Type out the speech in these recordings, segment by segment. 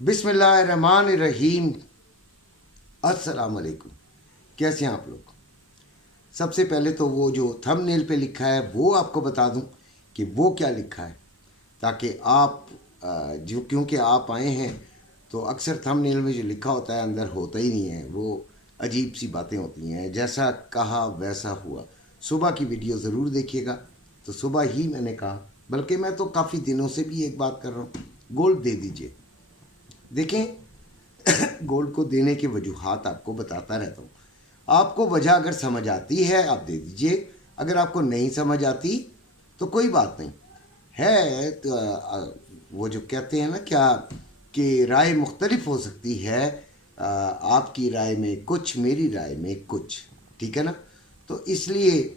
बिस्मिल्लाहिर्रहमानिर्रहीम। अस्सलाम वालेकुम। कैसे हैं आप लोग? सबसे पहले तो वो जो थंबनेल पे लिखा है वो आपको बता दूं कि वो क्या लिखा है, ताकि आप जो क्योंकि आप आए हैं तो अक्सर थंबनेल में जो लिखा होता है अंदर होता ही नहीं है। वो अजीब सी बातें होती हैं। जैसा कहा वैसा हुआ। सुबह की वीडियो ज़रूर देखिएगा। तो सुबह ही मैंने कहा, बल्कि मैं तो काफ़ी दिनों से भी एक बात कर रहा हूँ, गोल्ड दे दीजिए। देखें, गोल्ड को देने के वजूहात आपको बताता रहता हूँ। आपको वजह अगर समझ आती है आप दे दीजिए, अगर आपको नहीं समझ आती तो कोई बात नहीं है। तो वो जो कहते हैं ना क्या कि राय मुख्तलिफ हो सकती है, आपकी राय में कुछ, मेरी राय में कुछ, ठीक है ना। तो इसलिए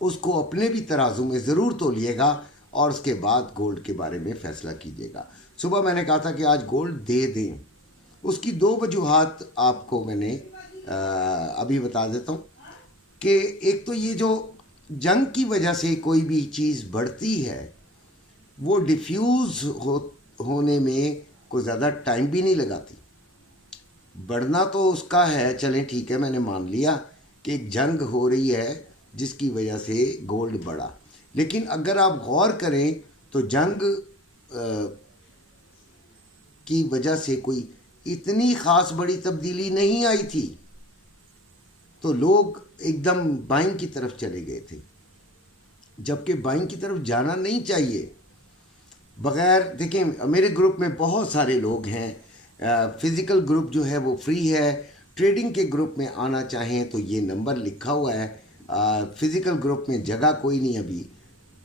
उसको अपने भी तराजू में ज़रूर तोलिएगा और उसके बाद गोल्ड के बारे में फ़ैसला कीजिएगा। सुबह मैंने कहा था कि आज गोल्ड दे दें। उसकी दो वजूहात आपको मैंने अभी बता देता हूँ कि एक तो ये जो जंग की वजह से कोई भी चीज़ बढ़ती है वो डिफ्यूज़ होने में कोई ज़्यादा टाइम भी नहीं लगाती। बढ़ना तो उसका है, चलें ठीक है, मैंने मान लिया कि एक जंग हो रही है जिसकी वजह से गोल्ड बढ़ा। लेकिन अगर आप गौर करें तो जंग की वजह से कोई इतनी ख़ास बड़ी तब्दीली नहीं आई थी, तो लोग एकदम बाइंग की तरफ चले गए थे, जबकि बाइंग की तरफ जाना नहीं चाहिए। बग़ैर देखें, मेरे ग्रुप में बहुत सारे लोग हैं। फ़िज़िकल ग्रुप जो है वो फ्री है। ट्रेडिंग के ग्रुप में आना चाहें तो ये नंबर लिखा हुआ है। फ़िज़िकल ग्रुप में जगह कोई नहीं अभी,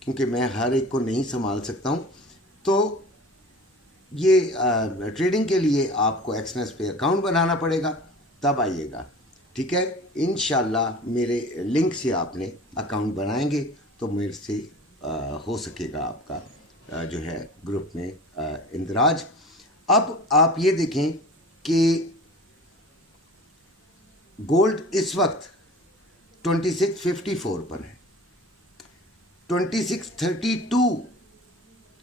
क्योंकि मैं हर एक को नहीं संभाल सकता हूँ। तो ये ट्रेडिंग के लिए आपको एक्सनेस पे अकाउंट बनाना पड़ेगा, तब आइएगा, ठीक है। इंशाल्लाह मेरे लिंक से आपने अकाउंट बनाएंगे तो मेरे से हो सकेगा आपका जो है ग्रुप में इंदराज। अब आप ये देखें कि गोल्ड इस वक्त 2654 पर है। 2632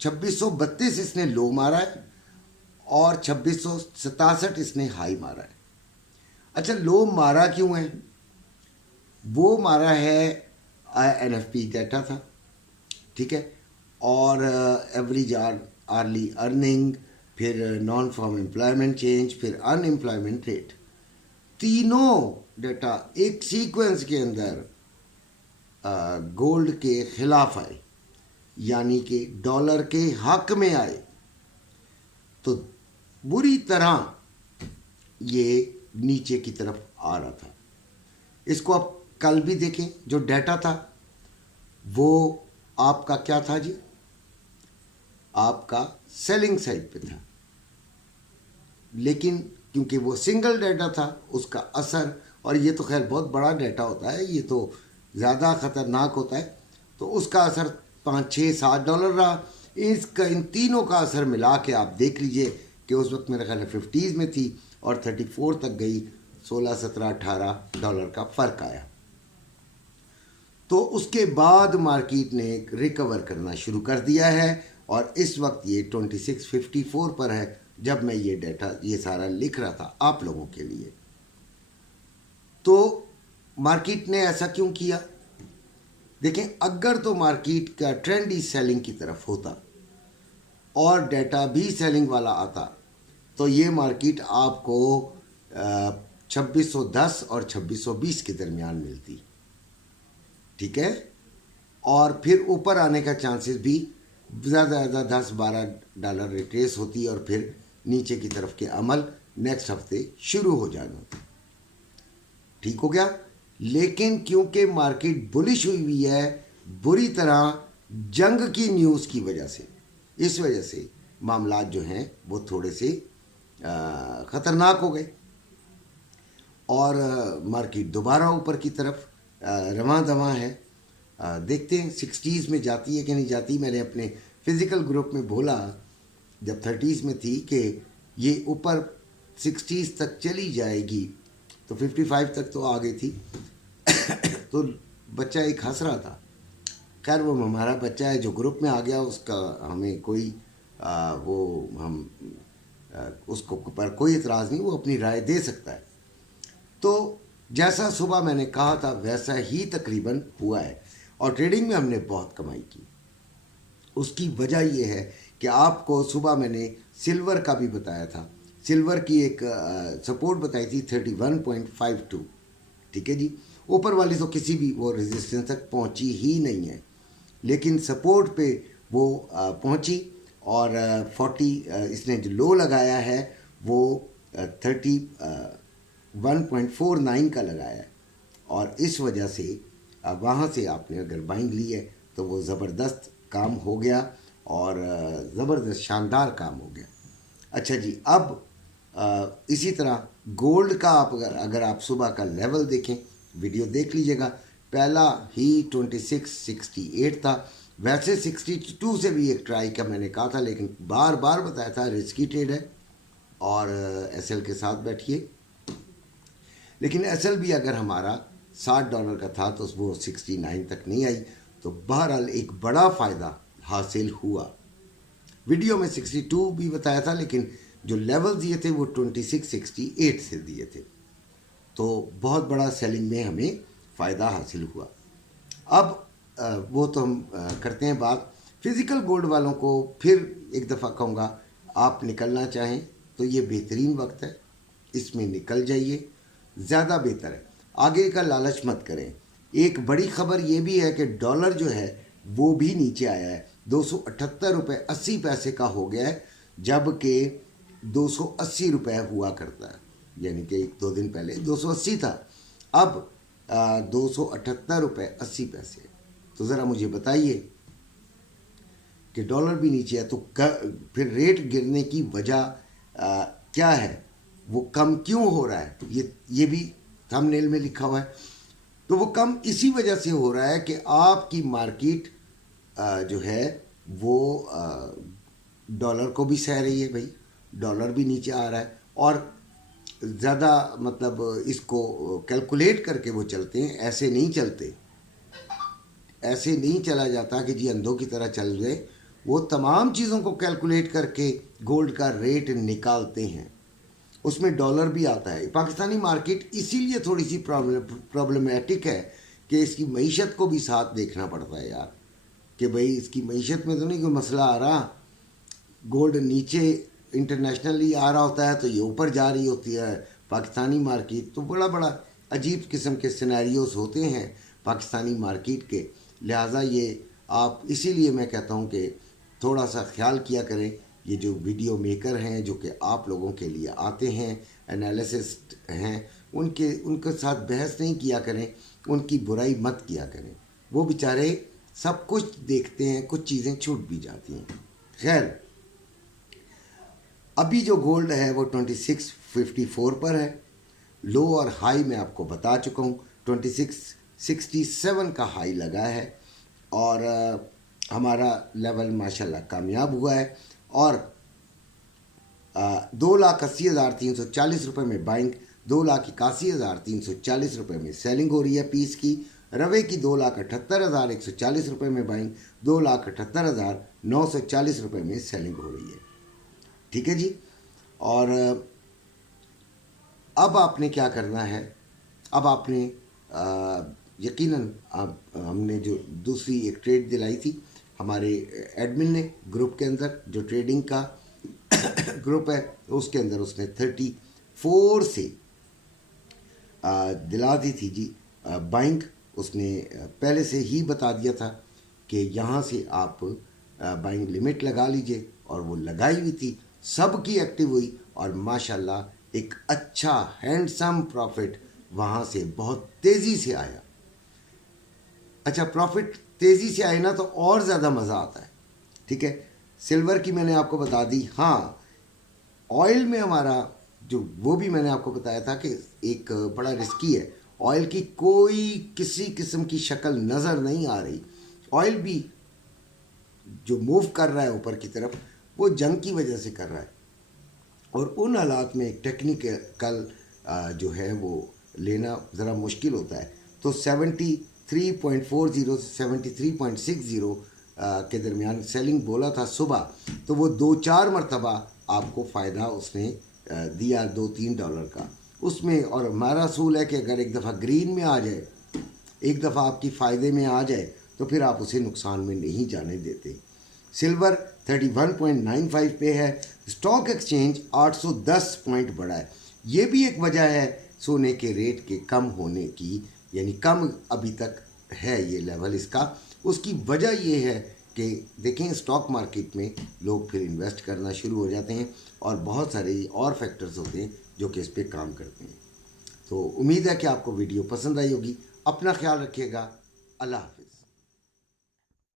2632 इसने लो मारा है और 2667 इसने हाई मारा है। अच्छा, लो मारा क्यों है? वो मारा है एनएफपी डाटा था, ठीक है, और एवरेज आर्ली अर्निंग, फिर नॉन फार्म एम्प्लॉयमेंट चेंज, फिर अनएम्प्लॉयमेंट रेट। तीनों डाटा एक सीक्वेंस के अंदर गोल्ड के खिलाफ आए, यानी कि डॉलर के हक में आए। तो बुरी तरह ये नीचे की तरफ आ रहा था। इसको आप कल भी देखें, जो डाटा था वो आपका क्या था जी? आपका सेलिंग साइड पे था। लेकिन क्योंकि वो सिंगल डाटा था उसका असर, और ये तो खैर बहुत बड़ा डाटा होता है, ये तो ज़्यादा ख़तरनाक होता है, तो उसका असर 5-6-7 डॉलर रहा। इसका इन तीनों का असर मिला के आप देख लीजिए कि उस वक्त मेरा ख्याल है 50s में थी और 34 तक गई। 16-17-18 डॉलर का फ़र्क आया। तो उसके बाद मार्केट ने रिकवर करना शुरू कर दिया है और इस वक्त ये 2654 पर है जब मैं ये डाटा ये सारा लिख रहा था आप लोगों के लिए। तो मार्केट ने ऐसा क्यों किया? देखें, अगर तो मार्केट का ट्रेंड ही सेलिंग की तरफ होता और डाटा भी सेलिंग वाला आता तो ये मार्केट आपको 2610 और 2620 के दरमियान मिलती, ठीक है, और फिर ऊपर आने का चांसेस भी ज़्यादा ज़्यादा 10-12 डॉलर रिट्रेस होती और फिर नीचे की तरफ के अमल नेक्स्ट हफ्ते शुरू हो जाना, ठीक हो गया। लेकिन क्योंकि मार्केट बुलिश हुई है बुरी तरह जंग की न्यूज़ की वजह से, इस वजह से मामलात जो हैं वो थोड़े से ख़तरनाक हो गए और मार्केट दोबारा ऊपर की तरफ रवां दवां है। देखते हैं 60s में जाती है कि नहीं जाती। मैंने अपने फ़िज़िकल ग्रुप में बोला जब 30s में थी कि ये ऊपर 60s तक चली जाएगी, तो 55 तक तो आ गई थी। तो बच्चा एक हंस रहा था, खैर वो हमारा बच्चा है जो ग्रुप में आ गया, उसका हमें कोई वो हम उसको पर कोई इतराज़ नहीं, वो अपनी राय दे सकता है। तो जैसा सुबह मैंने कहा था वैसा ही तकरीबन हुआ है और ट्रेडिंग में हमने बहुत कमाई की। उसकी वजह ये है कि आपको सुबह मैंने सिल्वर का भी बताया था, सिल्वर की एक सपोर्ट बताई थी 31.52, ठीक है जी। ऊपर वाली तो किसी भी वो रेजिस्टेंस तक पहुंची ही नहीं है, लेकिन सपोर्ट पे वो पहुंची और 40 इसने जो लो लगाया है वो 31.49 का लगाया है और इस वजह से वहाँ से आपने अगर बाइंग ली है तो वो ज़बरदस्त काम हो गया और ज़बरदस्त शानदार काम हो गया। अच्छा जी, अब इसी तरह गोल्ड का आप अगर आप सुबह का लेवल देखें, वीडियो देख लीजिएगा, पहला ही 2668 था। वैसे 62 से भी एक ट्राई का मैंने कहा था, लेकिन बार बार बताया था रिस्की ट्रेड है और एसएल के साथ बैठिए। लेकिन एसएल भी अगर हमारा $60 का था तो वो 69 तक नहीं आई, तो बहरहाल एक बड़ा फ़ायदा हासिल हुआ। वीडियो में 62 भी बताया था, लेकिन जो लेवल दिए थे वो 2668 से दिए थे, तो बहुत बड़ा सेलिंग में हमें फ़ायदा हासिल हुआ। अब वो तो हम करते हैं बात फिज़िकल गोल्ड वालों को। फिर एक दफ़ा कहूँगा, आप निकलना चाहें तो ये बेहतरीन वक्त है, इसमें निकल जाइए, ज़्यादा बेहतर है। आगे का लालच मत करें। एक बड़ी खबर ये भी है कि डॉलर जो है वो भी नीचे आया है, 278 रुपये 80 पैसे का हो गया है, जबकि 280 रुपये हुआ करता है, यानी कि 1-2 दिन पहले 280 था, अब 278 रुपये 80 पैसे। तो ज़रा मुझे बताइए कि डॉलर भी नीचे है तो फिर रेट गिरने की वजह क्या है, वो कम क्यों हो रहा है, ये भी थंबनेल में लिखा हुआ है। तो वो कम इसी वजह से हो रहा है कि आपकी मार्केट जो है वो डॉलर को भी सह रही है। भाई डॉलर भी नीचे आ रहा है और ज़्यादा मतलब इसको कैलकुलेट करके वो चलते हैं, ऐसे नहीं चलते, ऐसे नहीं चला जाता कि जी अंधों की तरह चल रहे। वो तमाम चीज़ों को कैलकुलेट करके गोल्ड का रेट निकालते हैं, उसमें डॉलर भी आता है। पाकिस्तानी मार्केट इसीलिए थोड़ी सी प्रॉब्लमेटिक है कि इसकी मईशत को भी साथ देखना पड़ता है यार, कि भाई इसकी मईशत में तो नहीं कोई मसला आ रहा, गोल्ड नीचे इंटरनेशनली आ रहा होता है तो ये ऊपर जा रही होती है पाकिस्तानी मार्केट। तो बड़ा बड़ा अजीब किस्म के सिनेरियोस होते हैं पाकिस्तानी मार्केट के, लिहाजा ये आप, इसीलिए मैं कहता हूँ कि थोड़ा सा ख्याल किया करें। ये जो वीडियो मेकर हैं जो कि आप लोगों के लिए आते हैं, एनालिसिस्ट हैं, उनके साथ बहस नहीं किया करें, उनकी बुराई मत किया करें। वो बेचारे सब कुछ देखते हैं, कुछ चीज़ें छूट भी जाती हैं। खैर, अभी जो गोल्ड है वो 2654 पर है, लो और हाई मैं आपको बता चुका हूँ। 2667 का हाई लगा है और हमारा लेवल माशाल्लाह कामयाब हुआ है और 2,80,340 रुपये में बाइंग, 2,81,340 रुपये में सेलिंग हो रही है पीस की। रवे की 2,78,140 रुपये में बाइंग, 2,78,940 रुपये में सेलिंग हो रही है, ठीक है जी। और अब आपने क्या करना है, अब आपने यकीनन हमने जो दूसरी एक ट्रेड दिलाई थी हमारे एडमिन ने ग्रुप के अंदर, जो ट्रेडिंग का ग्रुप है उसके अंदर, उसने 34 से दिला दी थी जी बाइंग। उसने पहले से ही बता दिया था कि यहाँ से आप बाइंग लिमिट लगा लीजिए, और वो लगाई हुई थी, सबकी एक्टिव हुई और माशाल्लाह एक अच्छा हैंडसम प्रॉफिट वहाँ से बहुत तेज़ी से आया। अच्छा, प्रॉफिट तेज़ी से आए ना तो और ज़्यादा मज़ा आता है, ठीक है। सिल्वर की मैंने आपको बता दी। हाँ, ऑयल में हमारा जो, वो भी मैंने आपको बताया था कि एक बड़ा रिस्की है। ऑयल की कोई किसी किस्म की शक्ल नज़र नहीं आ रही। ऑयल भी जो मूव कर रहा है ऊपर की तरफ, वो जंग की वजह से कर रहा है और उन हालात में टेक्निकल जो है वो लेना ज़रा मुश्किल होता है। तो 73.40 से 73.60 के दरमियान सेलिंग बोला था सुबह, तो वो 2-4 मरतबा आपको फ़ायदा उसने दिया $2-3 का उसमें। और हमारा असूल है कि अगर एक दफ़ा ग्रीन में आ जाए, एक दफ़ा आपकी फ़ायदे में आ जाए, तो फिर आप उसे नुकसान में नहीं जाने देते। सिल्वर 31.95 पे है। स्टॉक एक्सचेंज 810 पॉइंट बढ़ा है। ये भी एक वजह है सोने के रेट के कम होने की, यानी कम अभी तक है ये लेवल इसका। उसकी वजह ये है कि देखें स्टॉक मार्केट में लोग फिर इन्वेस्ट करना शुरू हो जाते हैं और बहुत सारे और फैक्टर्स होते हैं जो कि इस पर काम करते हैं। तो उम्मीद है कि आपको वीडियो पसंद आई होगी। अपना ख्याल रखिएगा। अल्लाह हाफ़िज़।